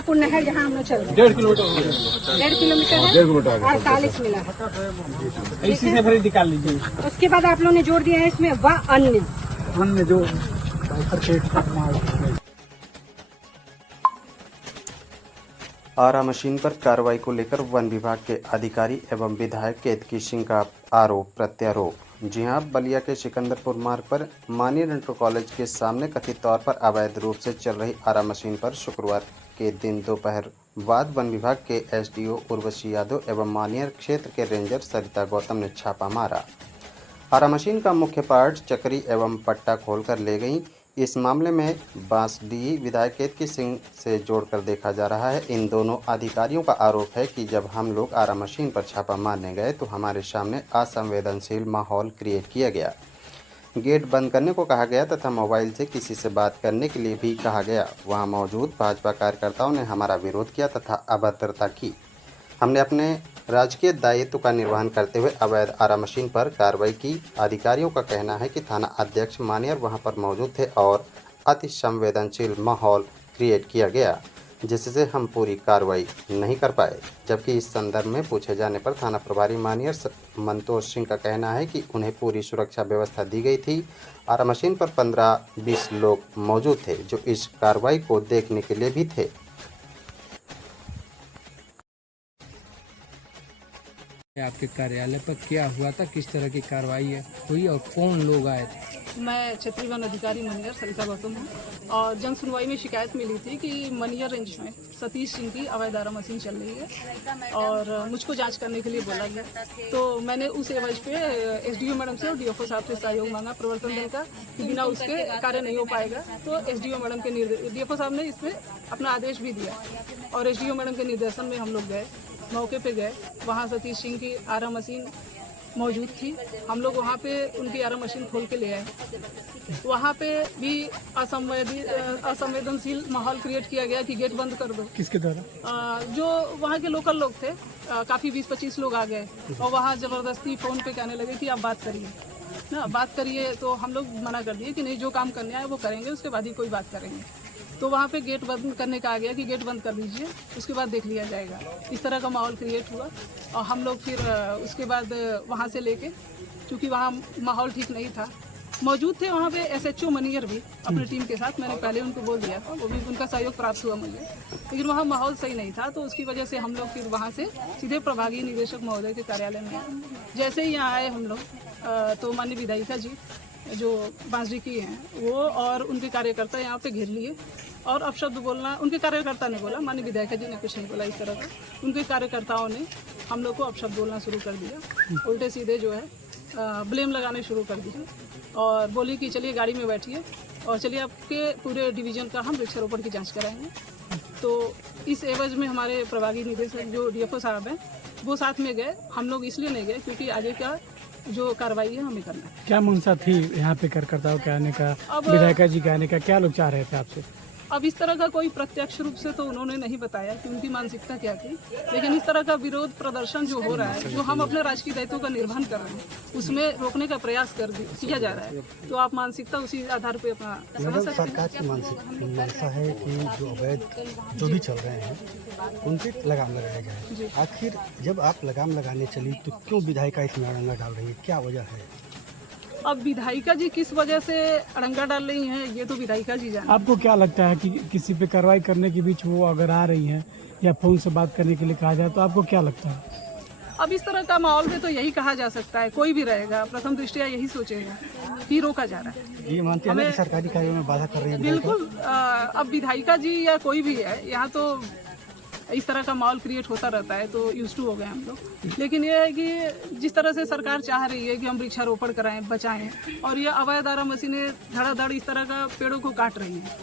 पुल नहर जहाँ हम लोग चल रहे 1.5 किलोमीटर हैं 1.5 किलोमीटर है 48 मिला है। इसी से भरी निकाल लीजिए। उसके बाद आप लोगों ने जोड़ दिया है इसमें व अन्य जो आरा मशीन पर कार्रवाई को लेकर वन विभाग के अधिकारी एवं विधायक केतकी सिंह का आरोप प्रत्यारोप। जी हां, बलिया के सिकंदरपुर मार्ग पर मानी इंटर कॉलेज के सामने कथित तौर पर अवैध रूप से चल रही आरा मशीन पर शुक्रवार के दिन दोपहर बाद वन विभाग के एसडीओ उर्वशी यादव एवं मानियर क्षेत्र के रेंजर सरिता गौतम ने छापा मारा। आरा मशीन का मुख्य पार्ट चक्री एवं पट्टा खोलकर ले गई। इस मामले में बांसडीह विधायक केतकी सिंह से जोड़कर देखा जा रहा है। इन दोनों अधिकारियों का आरोप है कि जब हम लोग आरा मशीन पर छापा मारने गए तो हमारे सामने असंवेदनशील माहौल क्रिएट किया गया। गेट बंद करने को कहा गया तथा मोबाइल से किसी से बात करने के लिए भी कहा गया। वहां मौजूद भाजपा कार्यकर्ताओं ने हमारा विरोध किया तथा अभद्रता की। हमने अपने राजकीय दायित्व का निर्वहन करते हुए अवैध आरा मशीन पर कार्रवाई की। अधिकारियों का कहना है कि थाना अध्यक्ष मानियर वहां पर मौजूद थे और अति संवेदनशील माहौल क्रिएट किया गया, जिससे हम पूरी कार्रवाई नहीं कर पाए। जबकि इस संदर्भ में पूछे जाने पर थाना प्रभारी मानियर मंतोष सिंह का कहना है कि उन्हें पूरी सुरक्षा व्यवस्था दी गई थी। आरा मशीन पर 15-20 लोग मौजूद थे जो इस कार्रवाई को देखने के लिए भी थे। आपके कार्यालय पर क्या हुआ था, किस तरह की कार्रवाई हुई और कौन लोग आए थे? मैं क्षेत्रीय वन अधिकारी मनियर सरिता गौतम हूँ और जन सुनवाई में शिकायत मिली थी कि मनियर रेंज में सतीश सिंह की अवैध आरा मशीन चल रही है और मुझको जांच करने के लिए बोला गया। तो मैंने उस एवज पे एसडीओ मैडम से और डीएफओ साहब से सहयोग मांगा प्रवर्तन दल का कि बिना उसके कार्य नहीं हो पाएगा। तो एसडीओ मैडम के डीएफओ साहब ने इसमें अपना आदेश भी दिया और एसडीओ मैडम के निर्देशन में हम लोग गए, मौके पे गए। वहाँ सतीश सिंह की आरा मशीन मौजूद थी। हम लोग वहाँ पे उनकी आरा मशीन खोल के ले आए। वहाँ पे भी असंवेदनशील माहौल क्रिएट किया गया कि गेट बंद कर दो। किसके द्वारा? जो वहाँ के लोकल लोग थे, काफ़ी 20-25 लोग आ गए और वहाँ ज़बरदस्ती फ़ोन पे कहने लगे कि आप बात करिए ना, बात करिए। तो हम लोग मना कर दिए कि नहीं, जो काम करने आए वो करेंगे, उसके बाद ही कोई बात करेंगे। तो वहाँ पे गेट बंद करने का आ गया कि गेट बंद कर दीजिए, उसके बाद देख लिया जाएगा। इस तरह का माहौल क्रिएट हुआ और हम लोग फिर उसके बाद वहाँ से लेके, क्योंकि वहाँ माहौल ठीक नहीं था, मौजूद थे वहाँ पे एसएचओ मनियर भी अपनी टीम के साथ। मैंने पहले उनको बोल दिया था, वो भी उनका सहयोग प्राप्त हुआ मुझे, लेकिन वहाँ माहौल सही नहीं था। तो उसकी वजह से हम लोग फिर वहाँ से सीधे प्रभागीय निदेशक महोदय के कार्यालय में आए। जैसे ही यहाँ आए हम लोग तो माननीय विधायिका जी जो बांसडीह की हैं वो और उनके कार्यकर्ता यहाँ पे घेर लिए और अपशब्द बोलना, उनके कार्यकर्ता ने बोला, माननीय विधायिका जी ने कुछ नहीं बोला इस तरह का। उनके कार्यकर्ताओं ने हम लोग को अपशब्द बोलना शुरू कर दिया, उल्टे सीधे जो है ब्लेम लगाने शुरू कर दिए और बोली कि चलिए गाड़ी में बैठिए और चलिए आपके पूरे डिवीज़न का हम वृक्षारोपण की जांच कराएंगे। तो इस एवज में हमारे प्रभागीय निदेशक जो डीएफओ साहब हैं वो साथ में गए। हम लोग इसलिए नहीं गए क्योंकि आगे का जो कार्रवाई है हमें करना है। क्या मंशा थी यहाँ पे कार्यकर्ताओं के आने का, विधायिका जी के आने का? क्या लोग चाह रहे थे आपसे? अब इस तरह का कोई प्रत्यक्ष रूप से तो उन्होंने नहीं बताया कि उनकी मानसिकता क्या थी, लेकिन इस तरह का विरोध प्रदर्शन जो हो रहा है, जो हम अपने राजकीय दायित्व का निर्वहन कर रहे हैं, उसमें रोकने का प्रयास किया जा रहा है। तो आप मानसिकता उसी आधार पे अपना समझ सकते हैं। सरकार की मंशा है कि जो अवैध जो भी चल रहे हैं उन पर लगाम लगाया जाए। आखिर जब आप लगाम लगाने चली तो क्यों विधायिका इसमें अड़ंगा डाल रही है, क्या वजह है? अब विधायिका जी किस वजह से अड़ंगा डाल रही हैं ये तो विधायिका जी जाने। आपको क्या लगता है कि किसी पे कार्रवाई करने के बीच वो अगर आ रही हैं या फोन से बात करने के लिए कहा जाए तो आपको क्या लगता है? अब इस तरह का माहौल में तो यही कहा जा सकता है, कोई भी रहेगा प्रथम दृष्टया यही सोचेगा कि रोका जा रहा है। ये मानते हैं कि सरकारी कार्यों में बाधा कर रही है बिल्कुल। अब विधायिका जी या कोई भी है, यहाँ तो इस तरह का माहौल क्रिएट होता रहता है, तो यूज टू हो गए हम लोग। लेकिन ये है कि जिस तरह से सरकार चाह रही है कि हम वृक्षारोपण कराएं, बचाएं, और ये अवैध आरा मशीनें धड़ाधड़ इस तरह का पेड़ों को काट रही हैं,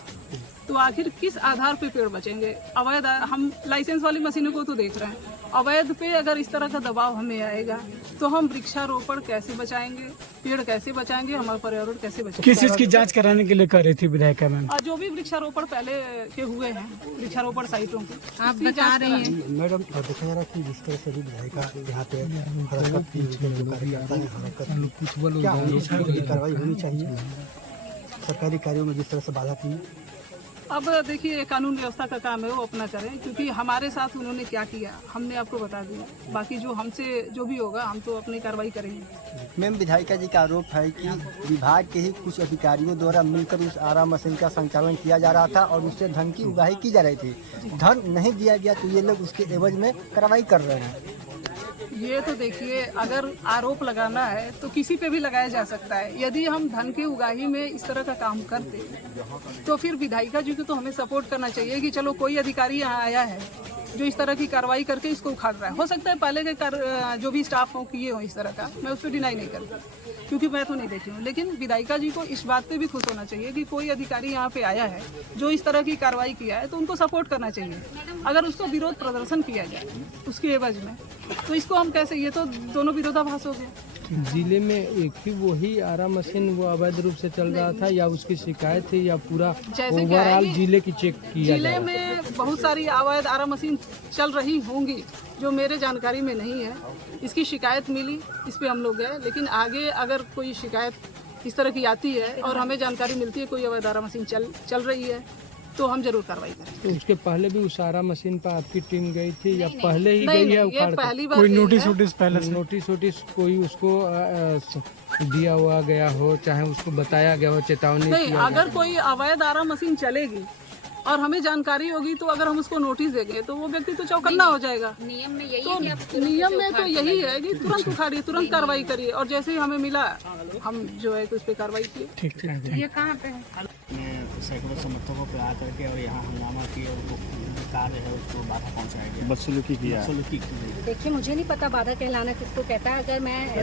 तो आखिर किस आधार पे पेड़ बचेंगे? अवैध, हम लाइसेंस वाली मशीनों को तो देख रहे हैं, अवैध पे अगर इस तरह का दबाव हमें आएगा तो हम वृक्षारोपण कैसे बचाएंगे, पेड़ कैसे बचाएंगे, हमारा पर्यावरण कैसे बचाएंगे? किस चीज की जांच कराने के लिए कर रही थी विधायिका मैम? जो भी वृक्षारोपण पहले के हुए हैं, वृक्षारोपण साइटों की आप बता रही हैं। मैडम, देखा जा रहा है कि जिस तरह से भी विधायिका यहाँ पे हरकत की, जो कार्यकर्ता ने हरकत की, क्या कार्रवाई होनी चाहिए सरकारी कार्यों में जिस तरह से बाधा की? अब देखिए कानून व्यवस्था का काम है वो अपना करें, क्योंकि हमारे साथ उन्होंने क्या किया हमने आपको बता दिया। बाकी जो हमसे जो भी होगा हम तो अपनी कार्रवाई करेंगे। मैम, विधायिका जी का आरोप है कि विभाग के ही कुछ अधिकारियों द्वारा मिलकर उस आरा मशीन का संचालन किया जा रहा था और उससे धन की उगाही की जा रही थी। धन नहीं दिया गया तो ये लोग उसके एवज में कार्रवाई कर रहे हैं। ये तो देखिए, अगर आरोप लगाना है तो किसी पे भी लगाया जा सकता है। यदि हम धन के उगाही में इस तरह का काम करते तो फिर विधायिका जी को तो हमें सपोर्ट करना चाहिए कि चलो कोई अधिकारी यहाँ आया है जो इस तरह की कार्रवाई करके इसको उखाड़ रहा है। हो सकता है पहले के जो भी स्टाफ हो किए हो इस तरह का, मैं उस पर डिनाई नहीं करती क्योंकि मैं तो नहीं देखी हूँ। लेकिन विधायिका जी को इस बात पे भी खुश होना चाहिए कि कोई अधिकारी यहाँ पे आया है जो इस तरह की कार्रवाई किया है, तो उनको सपोर्ट करना चाहिए। अगर उसको विरोध प्रदर्शन किया जाए उसके एवज में, तो इसको हम कैसे, ये तो दोनों विरोधाभास हो गए। जिले में एक ही वही आरा मशीन वो अवैध रूप से चल रहा था या उसकी शिकायत थी या पूरा ओवरऑल जिले की चेक किया? जिले में बहुत सारी अवैध आरा मशीन चल रही होंगी जो मेरे जानकारी में नहीं है। इसकी शिकायत मिली, इस पे हम लोग गए, लेकिन आगे अगर कोई शिकायत इस तरह की आती है और हमें जानकारी मिलती है कोई अवैध आरा मशीन चल रही है तो हम जरूर कार्रवाई करेंगे। तो उसके पहले भी उस आरा मशीन पर आपकी टीम गई थी या पहले ही गई है उखाड़? पहली बार कोई नोटिस पहले नोटिस कोई उसको दिया हुआ गया हो, चाहे उसको बताया गया हो, चेतावनी? नहीं, अगर कोई अवैध आरा मशीन चलेगी और हमें जानकारी होगी तो अगर हम उसको नोटिस देंगे तो वो व्यक्ति तो चौकन्ना हो जाएगा। नियम में यही तो नियम में तो यही है कि तुरंत उखाड़िए, तुरंत कार्रवाई करिए, और जैसे ही हमें मिला हम जो है उस पर कार्रवाई किए। ठीक। ये कहाँ पे है? सैकड़ों समर्थकों पर आकर के और यहाँ हंगामा किया और कार्य है उसको बाधा पहुँचाया गया, बदसलूकी किया। देखिए, मुझे नहीं पता बाधा कहलाना किसको कहता है। अगर मैं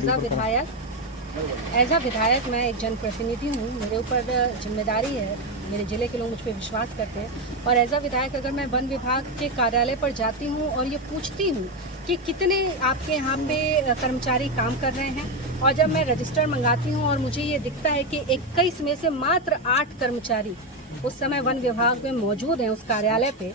एज अ विधायक मैं एक जनप्रतिनिधि हूँ, मेरे ऊपर जिम्मेदारी है, मेरे ज़िले के लोग मुझ पर विश्वास करते हैं, और एज अ विधायक अगर मैं वन विभाग के कार्यालय पर जाती हूँ और ये पूछती हूँ कि कितने आपके यहाँ पे कर्मचारी काम कर रहे हैं, और जब मैं रजिस्टर मंगाती हूँ और मुझे ये दिखता है कि 21 में से मात्र 8 कर्मचारी उस समय वन विभाग में मौजूद हैं उस कार्यालय पे,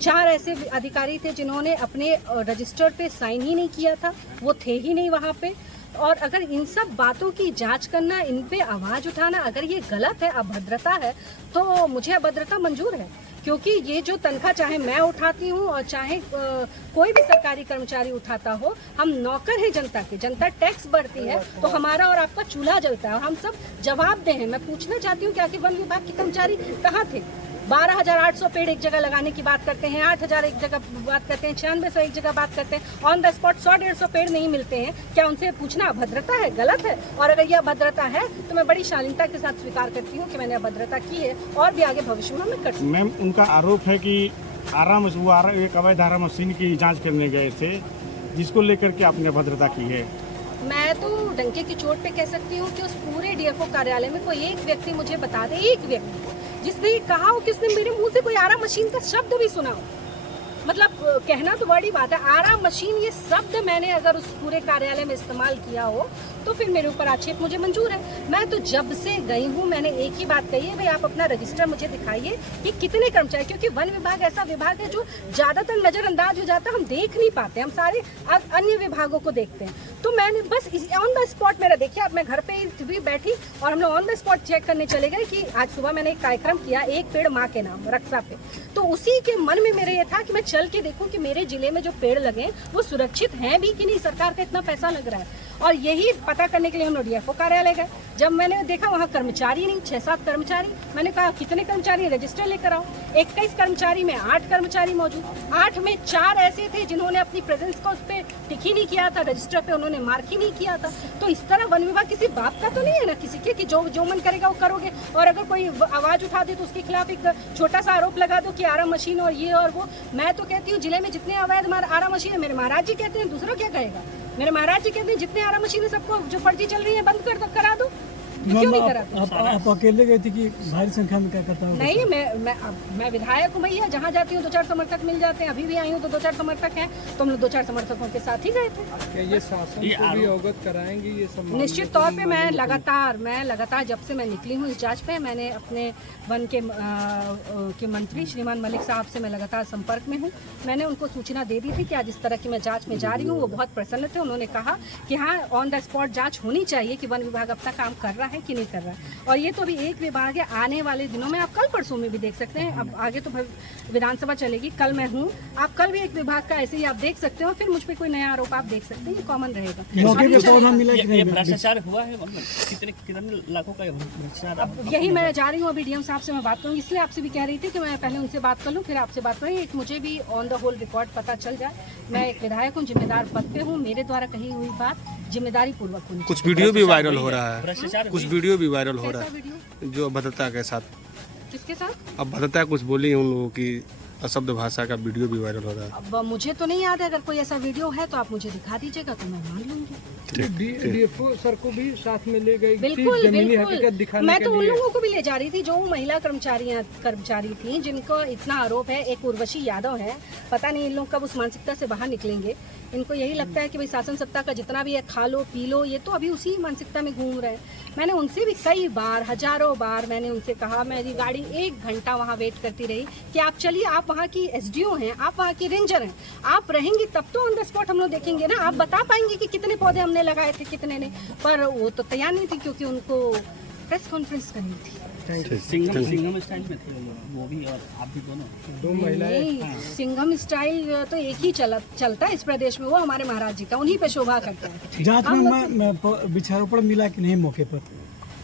4 ऐसे अधिकारी थे जिन्होंने अपने रजिस्टर पे साइन ही नहीं किया था, वो थे ही नहीं वहाँ पे। और अगर इन सब बातों की जांच करना, इन पे आवाज़ उठाना, अगर ये गलत है, अभद्रता है, तो मुझे अभद्रता मंजूर है। क्योंकि ये जो तनख्वाह चाहे मैं उठाती हूँ और चाहे कोई भी सरकारी कर्मचारी उठाता हो, हम नौकर हैं जनता के, जनता टैक्स भरती है तो हमारा और आपका चूल्हा जलता है और हम सब जवाबदेह हैं। मैं पूछना चाहती हूँ कि आखिर वन विभाग के कर्मचारी कहाँ थे? 12,800 पेड़ एक जगह लगाने की बात करते हैं, 8,000 एक जगह बात करते हैं, 9600 एक जगह बात करते हैं, ऑन द स्पॉट 100-150 पेड़ नहीं मिलते हैं। क्या उनसे पूछना अभद्रता है? गलत है। और अगर यह अभद्रता है तो मैं बड़ी शालीनता के साथ स्वीकार करती हूँ कि मैंने अभद्रता की है और भी आगे भविष्य में मैं करती हूँ। मैम, उनका आरोप है कि एक अवैध आरा मशीन की जाँच करने गए थे, जिसको लेकर के आपने अभद्रता की है। मैं तो डंके की चोट पे कह सकती हूँ कि उस पूरे डीएफओ कार्यालय में कोई एक व्यक्ति मुझे बता दे, एक व्यक्ति जिसने कहा हो कि उसने मेरे मुंह से कोई आरा मशीन का शब्द भी सुना हो। मतलब कहना तो बड़ी बात है, आरा मशीन ये शब्द मैंने अगर उस पूरे कार्यालय में इस्तेमाल किया हो तो फिर मेरे ऊपर आक्षेप मुझे मंजूर है। मैं तो जब से गई हूँ मैंने एक ही बात कही है, भाई आप अपना रजिस्टर मुझे दिखाइए कि कितने कर्मचारी, क्योंकि वन विभाग ऐसा विभाग है जो ज़्यादातर नज़रअंदाज हो जाता है, हम देख नहीं पाते, हम सारे अन्य विभागों को देखते हैं। तो मैंने बस ऑन द स्पॉट मेरा देखिए, अब मैं घर पे भी बैठी और हम लोग ऑन द स्पॉट चेक करने चले गए कि आज सुबह मैंने एक कार्यक्रम किया, एक पेड़ माँ के नाम रक्षा पे, तो उसी के मन में मेरे ये था कि मैं चल के देखूं कि मेरे जिले में जो पेड़ लगे वो सुरक्षित हैं भी कि नहीं, सरकार का इतना पैसा लग रहा है। और यही पता करने के लिए हम लोग डीएफओ कार्यालय गए। जब मैंने देखा वहाँ कर्मचारी नहीं, 6-7 कर्मचारी, मैंने कहा कितने कर्मचारी, रजिस्टर लेकर आओ। 21 कर्मचारी में 8 कर्मचारी मौजूद, 8 में 4 ऐसे थे जिन्होंने अपनी प्रेजेंस को उस पर टिक ही नहीं किया था, रजिस्टर पे उन्होंने मार्क ही नहीं किया था। तो इस तरह वन विभाग किसी बाप का तो नहीं है ना किसी के कि जो मन करेगा वो करोगे, और अगर कोई आवाज़ उठा दे तो उसके खिलाफ एक छोटा सा आरोप लगा दो कि आरा मशीन और ये और वो। मैं तो कहती हूँ जिले में जितने अवैध आरा मशीन है, मेरे महाराज जी कहते हैं, दूसरा क्या कहेगा, मेरे महाराज जी कहते हैं जितने आरा मशीन है सबको जो फर्जी चल रही है बंद कर दो, करा दो। क्यों नहीं करा? आप अकेले गए थे कि भारी संख्या में क्या करता हूँ? नहीं, मैं विधायक हूँ भैया, जहाँ जाती हूँ 2-4 समर्थक मिल जाते हैं। अभी भी आई हूँ तो 2-4 समर्थक हैं, तो हम लोग 2-4 समर्थकों के साथ ही गए थे। ये शासन को भी अवगत कराएंगे ये सब? निश्चित तौर पे मैं लगातार जब से मैं निकली हूँ इस जांच पे, मैंने अपने वन के मंत्री श्रीमान मलिक साहब से मैं लगातार संपर्क में हूँ। मैंने उनको सूचना दे दी थी कि आज इस तरह की मैं जाँच में जा रही हूँ। वो बहुत प्रसन्न थे, उन्होंने कहा कि हाँ ऑन द स्पॉट जाँच होनी चाहिए कि वन विभाग अपना काम कर रहा है। है कि नहीं कर रहा है। और ये तो अभी एक विभाग है, आने वाले दिनों में आप कल परसों में भी देख सकते हैं। अब आगे तो विधानसभा चलेगी, कल मैं हूँ, आप कल भी एक विभाग का ऐसे ही आप देख सकते हो, फिर मुझ पर कोई नया आरोप आप देख सकते हैं, ये कॉमन रहेगा। मौके पे पौधा मिला कि नहीं? भ्रष्टाचार हुआ है, मतलब कितने लाखों का भ्रष्टाचार? अब यही मैं जा रही हूँ, अभी डीएम साहब से मैं बात करूँगी, इसलिए आपसे भी कह रही थी कि मैं पहले उनसे बात कर लूँ, फिर आपसे बात करूँ। एक मुझे भी ऑन द होल रिकॉर्ड पता चल जाए। मैं एक विधायक हूँ, जिम्मेदार पद पे हूँ, मेरे द्वारा कही हुई बात जिम्मेदारी पूर्वक होनी। कुछ वीडियो भी वायरल हो रहा है, भ्रष्टाचार कुछ वीडियो भी वायरल हो रहा कैसा है वीडियो? जो भद्रता के साथ, किसके साथ? अब भद्रता कुछ बोली है उन लोगों की, अशब्द भाषा का वीडियो भी वायरल हो रहा है। अब मुझे तो नहीं याद है, अगर कोई ऐसा वीडियो है तो आप मुझे दिखा दीजिएगा तो मैं मान लूंगी। डीएफओ सर को भी साथ में ले गई थी बिल्कुल जमीनी हकीकत बिल्कुल, दिखाने मैं के तो उन लिए। लोगों को भी ले जा रही थी जो महिला कर्मचारी थी, जिनको इतना आरोप है। एक उर्वशी यादव है, पता नहीं इन लोग कब उस मानसिकता से बाहर निकलेंगे। इनको यही लगता है कि भाई शासन सत्ता का जितना भी है खा लो पी लो, ये तो अभी उसी मानसिकता में घूम रहे हैं। मैंने उनसे भी कई बार, हजारों बार मैंने उनसे कहा, मेरी गाड़ी 1 घंटा वहाँ वेट करती रही कि आप चलिए, आप वहाँ की एसडीओ हैं, आप वहाँ की रेंजर हैं, आप रहेंगी तब तो ऑन द स्पॉट हम लोग देखेंगे ना, आप बता पाएंगे कि कितने पौधे हमने लगाए थे कितने ने। पर वो तो तैयार नहीं थी, क्योंकि उनको प्रेस कॉन्फ्रेंस करनी थी। सिंघम स्टाइल में थे वो भी, और आप भी दोनों। दो महिलाएं। नहीं, सिंघम स्टाइल तो एक ही चलता है इस प्रदेश में, वो हमारे महाराज जी का, उन्हीं पे शोभा करता है। जांच में वृक्षारोपण मिला कि नहीं मौके पर?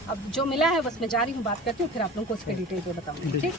अब जो मिला है बस मैं जा रही हूँ, बात करती हूँ, फिर आप लोगों को उसके डिटेल बताऊंगी। ठीक।